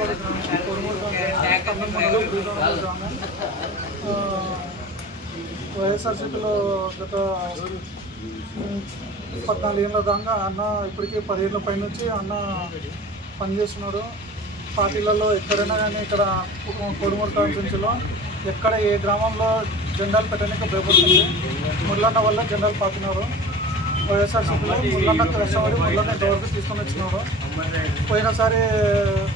వైఎస్ఆర్ వైఎస్ఆర్సీపీలో గత పద్నాలుగు ఏళ్ళ దాకా అన్న ఇప్పటికీ పదిహేళ్ళ పై నుంచి అన్న పనిచేస్తున్నాడు. పార్టీలలో ఎక్కడైనా కానీ ఇక్కడ కొడుమూరు కాన్స్టిట్యూన్సీలో ఎక్కడ ఏ గ్రామంలో జెండాలు పెట్టడానికి భయపడుతుంది. ముళ్ళన్న వల్ల జెండాలు పాతున్నారు వైఎస్ఆర్సీపీలో ముళ్ళన్న కష్టపడి ముళ్ళన్న ఇంతవరకు తీసుకొని వచ్చినాడు. పోయినసారి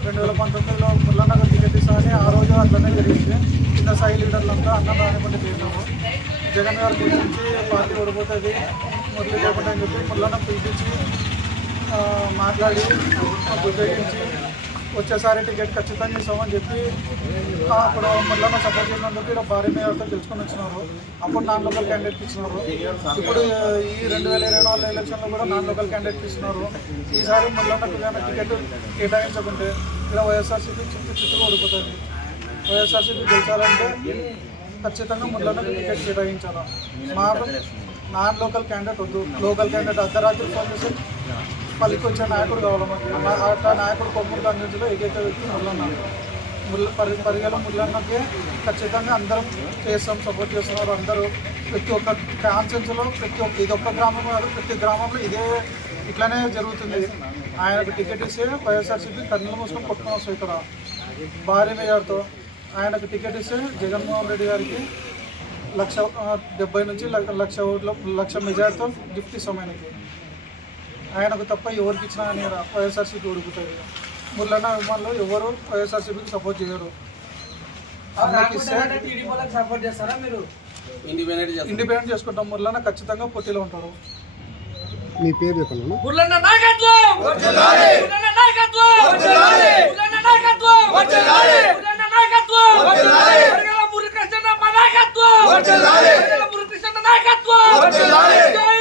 రెండు వేల పంతొమ్మిదిలో ముళ్ళన్నకు టికెట్ ఇస్తామని ఆ రోజు అట్లనే జరిగింది. కింద స్థాయి లీడర్లంతా అన్న రానివ్వండి చేసినాము జగన్ గారు పిలిపించి పార్టీ ఓడిపోతుంది. మొదలు చేయకుండా అని చెప్పి ముళ్ళన్న పిలిపించి మాట్లాడి ఉద్యోగించి వచ్చేసారి టికెట్ ఖచ్చితంగా ఇస్తామని చెప్పి అప్పుడు ముళ్ళన్న సపోర్ట్ చేసినందుకు ఇలా భారీ మేయర్తో తెలుసుకొని వచ్చినారు. అప్పుడు నాన్ లోకల్ క్యాండిడేట్ ఇచ్చినారు. ఇప్పుడు ఈ రెండు వేల ఇరవై నాలుగు ఎలక్షన్లో కూడా నాన్ లోకల్ క్యాండిడేట్ ఇస్తున్నారు ఈసారి ముళ్ళన్నకు టికెట్ కేటాయించకుంటే ఇలా వైఎస్ఆర్సీపీ చుట్టూ చుట్టూ ఓడిపోతుంది వైఎస్ఆర్సీపీ గెలిచాలంటే ఖచ్చితంగా ముళ్ళకి టికెట్ కేటాయించాలా? మా నాన్ లోకల్ క్యాండిడేట్ వద్దు. లోకల్ క్యాండిడేట్ అర్ధరాత్రి ఫోన్ చేసి పల్లికి వచ్చే నాయకుడు కావాలి మాకు. అట్లా నాయకుడు కొమ్మూరు కాంగ్రెస్లో ఏకైక వ్యక్తి ముళ్ళన్న ముళ్ళ పరి పరిగెల ముళ్ళన్నకే ఖచ్చితంగా అందరం చేస్తాం సపోర్ట్ చేస్తున్నారు అందరూ. ప్రతి ఒక్క కాన్సెన్స్లో ప్రతి ఒక్క ఇది ఒక్క గ్రామం కాదు ప్రతి గ్రామంలో ఇదే ఇట్లానే జరుగుతుంది. ఆయనకు టికెట్ ఇస్తే వైఎస్ఆర్సీపీ కన్నులు మూసుకొని కొట్టుకొని వస్తాయి ఇక్కడ. భారీ ఆయనకు టికెట్ ఇస్తే జగన్మోహన్ రెడ్డి గారికి లక్ష డెబ్బై నుంచి లక్ష ఓట్ల లక్ష మెజార్టీతో గిఫ్ట్ ఇస్తాం ఆయనకి. ఆయనకు తప్ప ఎవరికి ఇచ్చినా రా- వైఎస్ఆర్సీపీ ఓడిపోతుంది మురళన్న అభిమానులు ఎవరు వైఎస్ఆర్సీపీకి సపోర్ట్ చేయరు. అన్నకి ఇస్తే సపోర్ట్ చేస్తారా మీరు? ఇండిపెండెంట్ చేసుకుంటాం. మురళన్న ఖచ్చితంగా పోటీలో ఉంటారు మీ పేరు చెప్పండి నాయకత్వం!